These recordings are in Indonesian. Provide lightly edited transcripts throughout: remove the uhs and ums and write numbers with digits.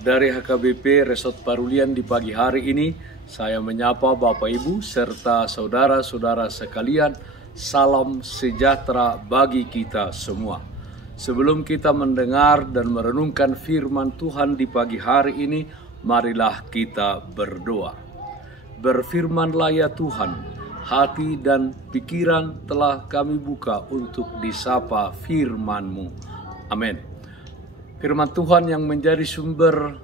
Dari HKBP Resort Parulian di pagi hari ini, saya menyapa Bapak Ibu serta saudara-saudara sekalian. Salam sejahtera bagi kita semua. Sebelum kita mendengar dan merenungkan firman Tuhan di pagi hari ini, marilah kita berdoa. Berfirmanlah ya Tuhan, hati dan pikiran telah kami buka untuk disapa firman-Mu. Amin. Firman Tuhan yang menjadi sumber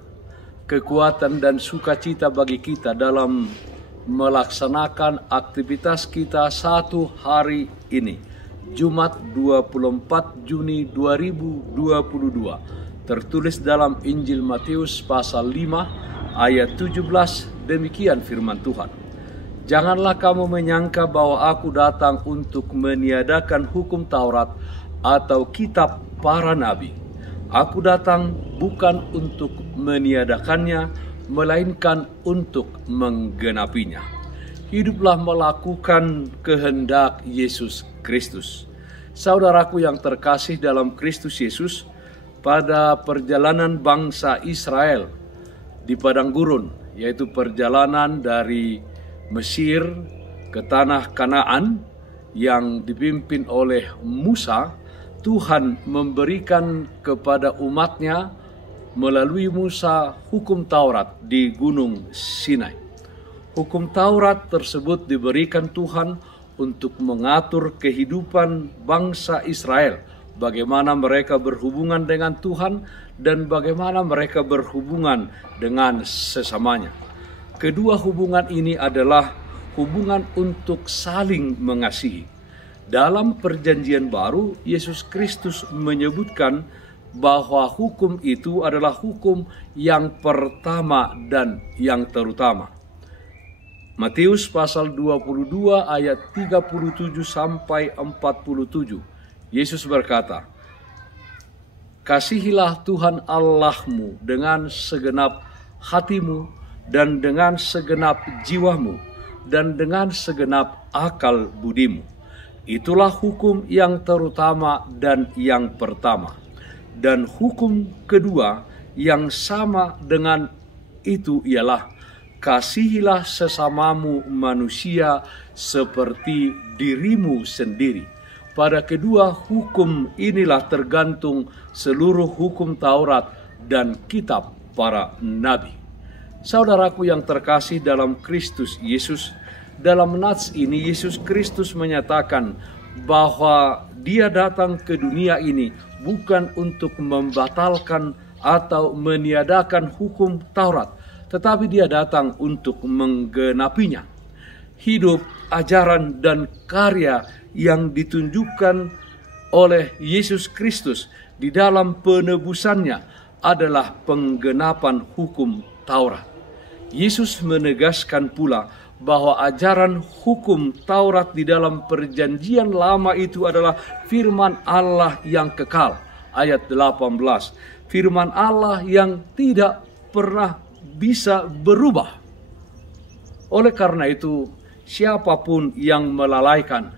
kekuatan dan sukacita bagi kita dalam melaksanakan aktivitas kita satu hari ini, Jumat 24 Juni 2022, tertulis dalam Injil Matius pasal 5 ayat 17, demikian firman Tuhan. Janganlah kamu menyangka bahwa aku datang untuk meniadakan hukum Taurat atau kitab para nabi. Aku datang bukan untuk meniadakannya, melainkan untuk menggenapinya. Hiduplah melakukan kehendak Yesus Kristus. Saudaraku yang terkasih dalam Kristus Yesus, pada perjalanan bangsa Israel di padang gurun, yaitu perjalanan dari Mesir ke tanah Kanaan yang dipimpin oleh Musa, Tuhan memberikan kepada umatnya melalui Musa hukum Taurat di Gunung Sinai. Hukum Taurat tersebut diberikan Tuhan untuk mengatur kehidupan bangsa Israel, bagaimana mereka berhubungan dengan Tuhan dan bagaimana mereka berhubungan dengan sesamanya. Kedua hubungan ini adalah hubungan untuk saling mengasihi. Dalam perjanjian baru, Yesus Kristus menyebutkan bahwa hukum itu adalah hukum yang pertama dan yang terutama. Matius pasal 22 ayat 37 sampai 47. Yesus berkata, "Kasihilah Tuhan Allahmu dengan segenap hatimu dan dengan segenap jiwamu dan dengan segenap akal budimu. Itulah hukum yang terutama dan yang pertama. Dan hukum kedua yang sama dengan itu ialah, kasihilah sesamamu manusia seperti dirimu sendiri. Pada kedua hukum inilah tergantung seluruh hukum Taurat dan kitab para nabi." Saudaraku yang terkasih dalam Kristus Yesus, dalam nats ini Yesus Kristus menyatakan bahwa Dia datang ke dunia ini bukan untuk membatalkan atau meniadakan hukum Taurat, tetapi Dia datang untuk menggenapinya. Hidup, ajaran, dan karya yang ditunjukkan oleh Yesus Kristus di dalam penebusannya adalah penggenapan hukum Taurat. Yesus menegaskan pula bahwa ajaran hukum Taurat di dalam perjanjian lama itu adalah firman Allah yang kekal. Ayat 18, firman Allah yang tidak pernah bisa berubah. Oleh karena itu, siapapun yang melalaikan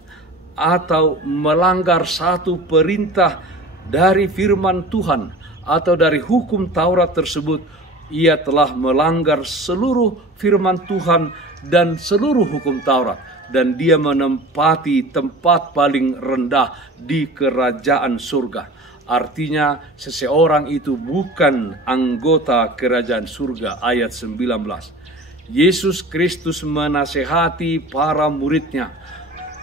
atau melanggar satu perintah dari firman Tuhan atau dari hukum Taurat tersebut, ia telah melanggar seluruh firman Tuhan dan seluruh hukum Taurat, dan dia menempati tempat paling rendah di kerajaan surga. Artinya seseorang itu bukan anggota kerajaan surga. Ayat 19. Yesus Kristus menasehati para muridnya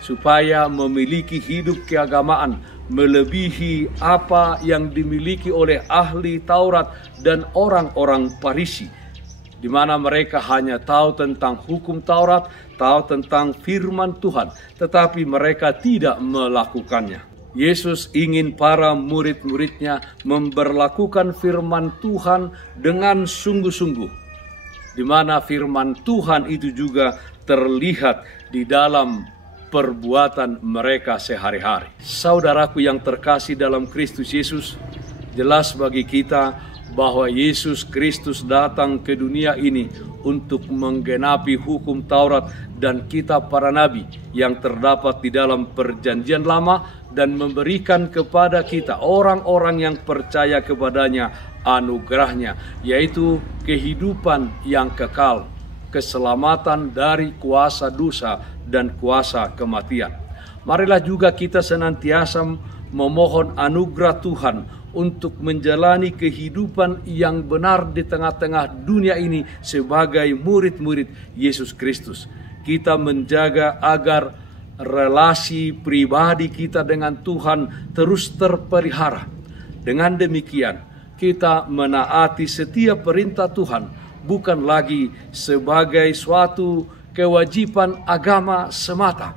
supaya memiliki hidup keagamaan melebihi apa yang dimiliki oleh ahli Taurat dan orang-orang Farisi, di mana mereka hanya tahu tentang hukum Taurat, tahu tentang firman Tuhan, tetapi mereka tidak melakukannya. Yesus ingin para murid-muridnya memberlakukan firman Tuhan dengan sungguh-sungguh, di mana firman Tuhan itu juga terlihat di dalam perbuatan mereka sehari-hari. Saudaraku yang terkasih dalam Kristus Yesus, jelas bagi kita bahwa Yesus Kristus datang ke dunia ini untuk menggenapi hukum Taurat dan kitab para nabi yang terdapat di dalam Perjanjian Lama dan memberikan kepada kita orang-orang yang percaya kepadanya anugerahnya, yaitu kehidupan yang kekal, keselamatan dari kuasa dosa dan kuasa kematian. Marilah juga kita senantiasa memohon anugerah Tuhan untuk menjalani kehidupan yang benar di tengah-tengah dunia ini sebagai murid-murid Yesus Kristus. Kita menjaga agar relasi pribadi kita dengan Tuhan terus terpelihara. Dengan demikian, kita menaati setiap perintah Tuhan, bukan lagi sebagai suatu kewajiban agama semata,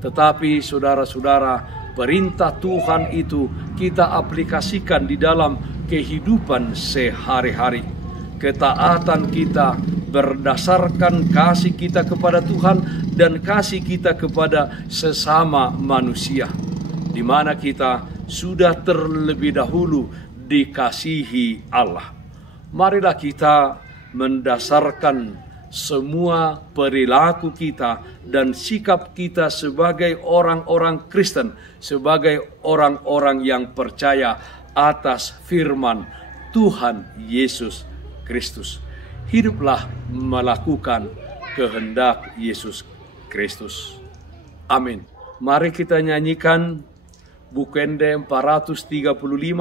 tetapi saudara-saudara, perintah Tuhan itu kita aplikasikan di dalam kehidupan sehari-hari. Ketaatan kita berdasarkan kasih kita kepada Tuhan dan kasih kita kepada sesama manusia, di mana kita sudah terlebih dahulu dikasihi Allah. Marilah kita mendasarkan semua perilaku kita dan sikap kita sebagai orang-orang Kristen, sebagai orang-orang yang percaya atas firman Tuhan Yesus Kristus. Hiduplah melakukan kehendak Yesus Kristus. Amin. Mari kita nyanyikan Bukende 435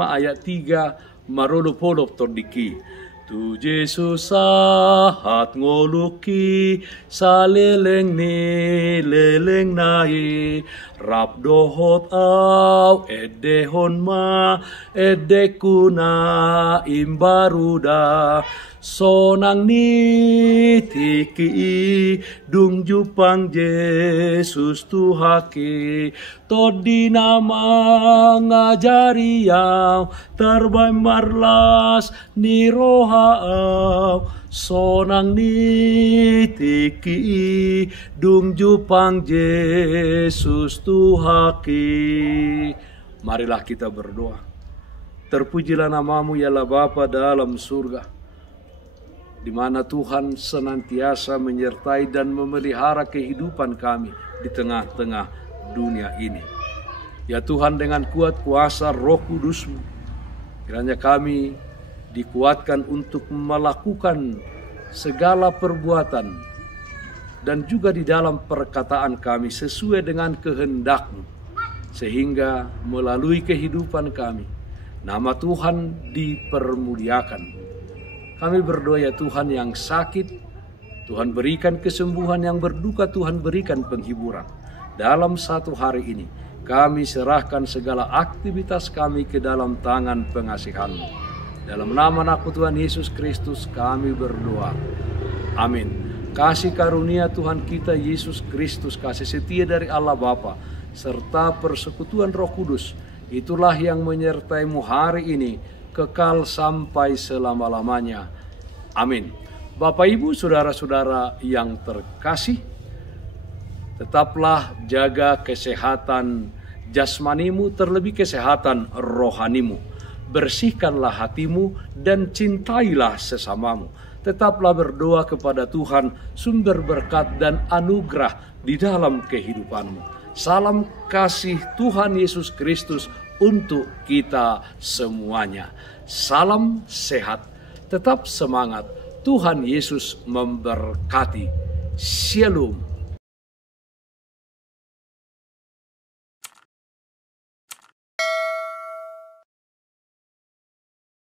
ayat 3 marolo podop tordiki. Tu Jesus sahat ngoluki saleleng ni leleng nai rap dohot au edehon ma edekuna imbaruda sonang ni tiki dung jupang Jesus Tuhaki todi nama ngajari yang terbaik marlas ni roha sonang ni tiki dung jupang Jesus Tuhaki. Marilah kita berdoa. Terpujilah namamu ya Allah Bapa dalam surga, di mana Tuhan senantiasa menyertai dan memelihara kehidupan kami di tengah-tengah dunia ini. Ya Tuhan, dengan kuat kuasa Roh Kudus-Mu, kiranya kami dikuatkan untuk melakukan segala perbuatan dan juga di dalam perkataan kami sesuai dengan kehendak-Mu, sehingga melalui kehidupan kami nama Tuhan dipermuliakan. Kami berdoa ya Tuhan, yang sakit Tuhan berikan kesembuhan, yang berduka Tuhan berikan penghiburan. Dalam satu hari ini kami serahkan segala aktivitas kami ke dalam tangan pengasihan-Mu. Dalam nama anak Tuhan Yesus Kristus kami berdoa. Amin. Kasih karunia Tuhan kita Yesus Kristus, kasih setia dari Allah Bapa, serta persekutuan Roh Kudus, itulah yang menyertai-Mu hari ini kekal sampai selama-lamanya. Amin. Bapak Ibu saudara-saudara yang terkasih, tetaplah jaga kesehatan jasmanimu, terlebih kesehatan rohanimu. Bersihkanlah hatimu dan cintailah sesamamu. Tetaplah berdoa kepada Tuhan, sumber berkat dan anugerah di dalam kehidupanmu. Salam kasih Tuhan Yesus Kristus untuk kita semuanya. Salam sehat, tetap semangat. Tuhan Yesus memberkati. Shalom.